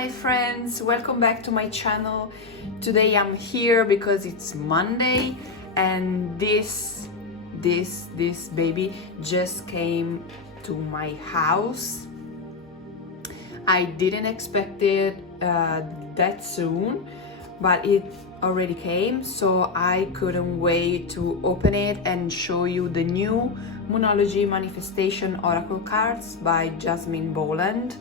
my friends, welcome back to my channel. Today I'm here because it's Monday and this baby just came to my house. I didn't expect it that soon, but it already came, so I couldn't wait to open it and show you the new Moonology Manifestation Oracle cards by Jasmine Boland.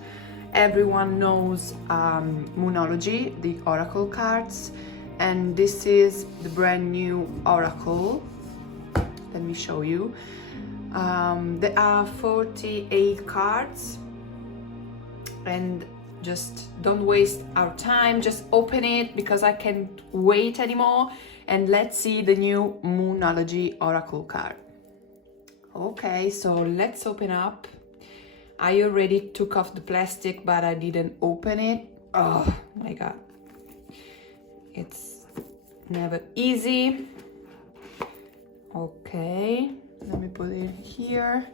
Everyone knows Moonology, the Oracle cards, and this is the brand new Oracle. Let me show you. There are 48 cards, and just don't waste our time, just open it because I can't wait anymore, and let's see the new Moonology Oracle card. Okay, so let's open up. I already took off the plastic, but I didn't open it. Oh my god, it's never easy. Okay, let me put it here.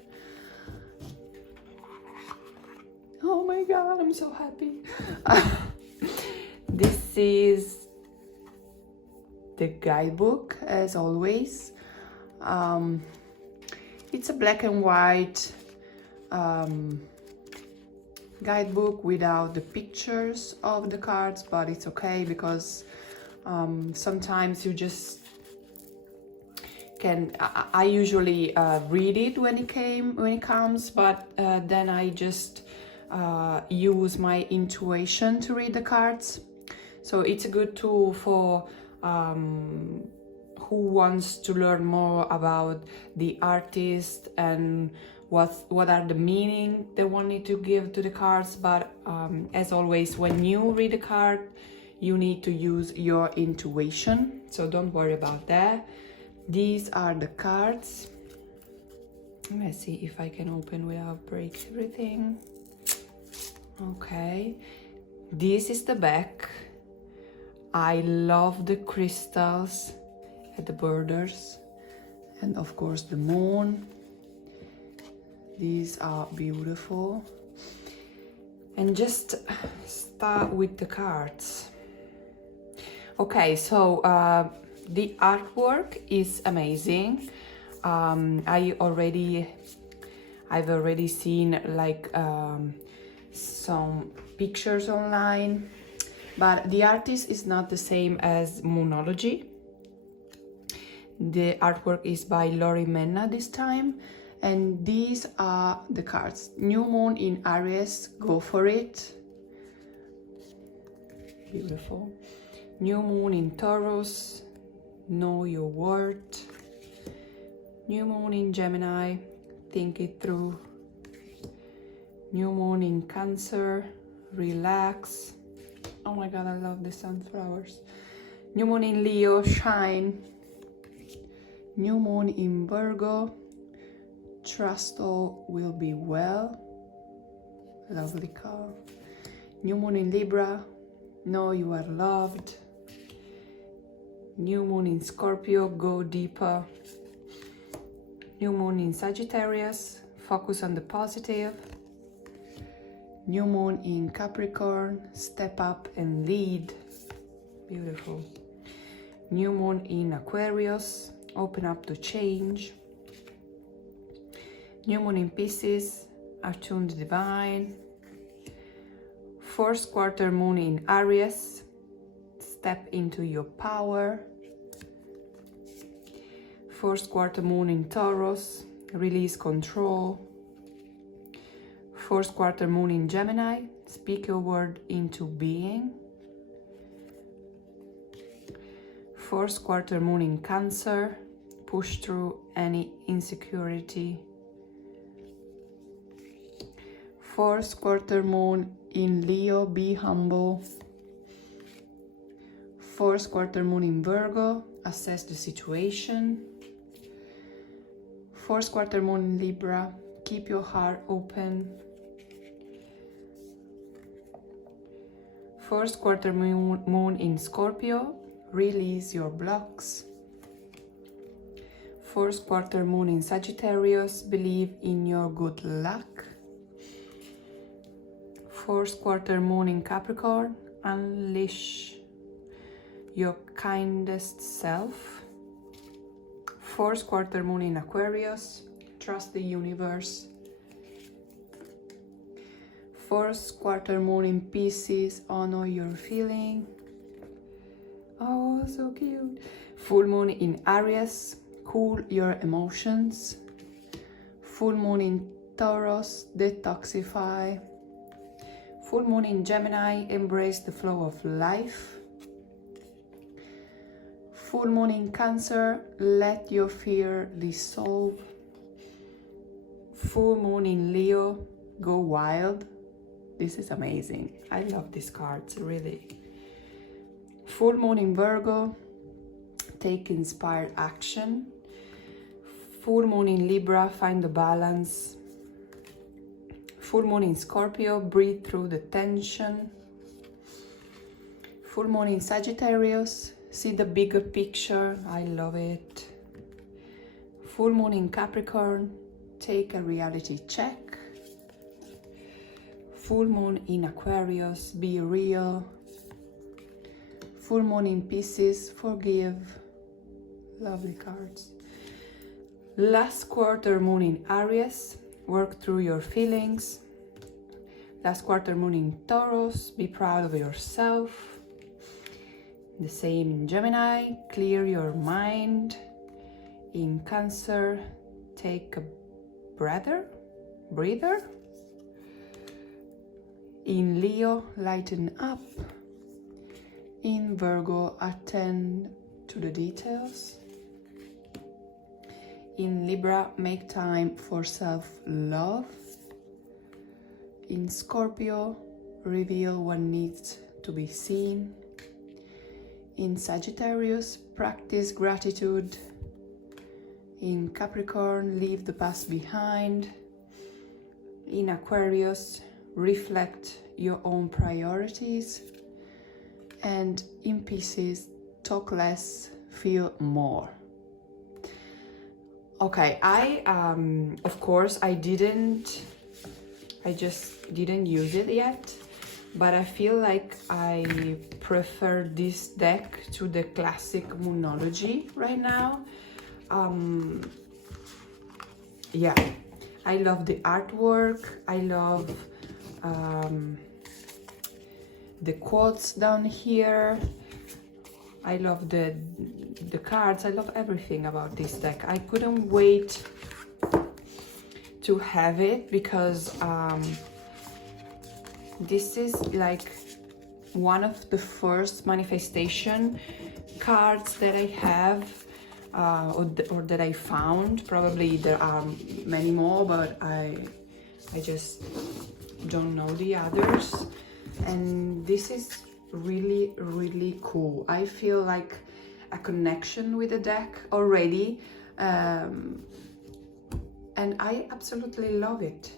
Oh my god, I'm so happy. This is the guidebook, as always. It's a black and white guidebook without the pictures of the cards, but it's okay because sometimes you just can. I usually read it when it comes, but then I just use my intuition to read the cards. So it's a good tool for who wants to learn more about the artist and what are the meaning they wanted to give to the cards. But as always, when you read a card, you need to use your intuition, so don't worry about that. These are the cards. Let's see if I can open without break everything. Okay, this is the back. I love the crystals at the borders, and of course the moon. These are beautiful. And just start with the cards. Okay, so the artwork is amazing. I've already seen like some pictures online, but the artist is not the same as Moonology. The artwork is by Lori Menna this time, and these are the cards. New moon in Aries, go for it. Beautiful. New moon in Taurus, know your worth. New moon in Gemini, think it through. New moon in Cancer, relax. Oh my god, I love the sunflowers. New moon in Leo, shine. New moon in Virgo, trust all will be well. Lovely card. New moon in Libra, know you are loved. New moon in Scorpio, go deeper. New moon in Sagittarius, focus on the positive. New moon in Capricorn, step up and lead. Beautiful. New moon in Aquarius, open up to change. New moon in Pisces, attune to divine. Fourth quarter moon in Aries, step into your power. Fourth quarter moon in Taurus, release control. Fourth quarter moon in Gemini, speak your word into being. Fourth quarter moon in Cancer, push through any insecurity. Fourth quarter moon in Leo, be humble. Fourth quarter moon in Virgo, assess the situation. Fourth quarter moon in Libra, keep your heart open. Fourth quarter moon in Scorpio, release your blocks. Fourth quarter moon in Sagittarius, believe in your good luck. Fourth quarter moon in Capricorn, unleash your kindest self. Fourth quarter moon in Aquarius, trust the universe. Fourth quarter moon in Pisces, honor your feeling. Oh, so cute. Full moon in Aries, cool your emotions. Full moon in Taurus, detoxify. Full moon in Gemini, embrace the flow of life. Full moon in Cancer, let your fear dissolve. Full moon in Leo, go wild. This is amazing. I love these cards, really. Full moon in Virgo, take inspired action. Full moon in Libra, find the balance. Full moon in Scorpio, breathe through the tension. Full moon in Sagittarius, see the bigger picture. I love it. Full moon in Capricorn, take a reality check. Full moon in Aquarius, be real. Full moon in Pisces, forgive. Lovely cards. Last quarter moon in Aries, work through your feelings. Last quarter moon in Taurus, be proud of yourself. The same in Gemini, clear your mind. In Cancer, take a breather. In Leo, lighten up. In Virgo, attend to the details. In Libra, make time for self-love. In Scorpio, reveal what needs to be seen. In Sagittarius, practice gratitude. In Capricorn, leave the past behind. In Aquarius, reflect your own priorities. And in Pisces, talk less, feel more. Okay, of course, I just didn't use it yet, but I feel like I prefer this deck to the classic Moonology right now. Yeah, I love the artwork. I love the quotes down here. I love the cards. I love everything about this deck. I couldn't wait to have it because this is like one of the first manifestation cards that I have or that I found. Probably there are many more, but I just don't know the others. And this is really, really cool. I feel like a connection with the deck already, and I absolutely love it.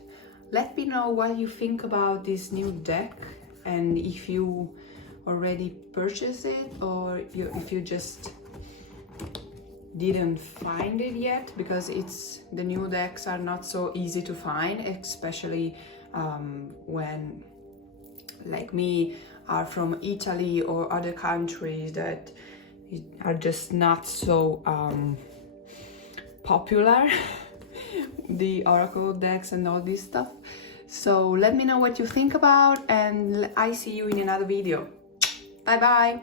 Let me know what you think about this new deck, and if you already purchased it or if you just didn't find it yet, because the new decks are not so easy to find, especially when, like me, are from Italy or other countries that are just not so popular, the oracle decks and all this stuff. So let me know what you think about, and I see you in another video. Bye bye.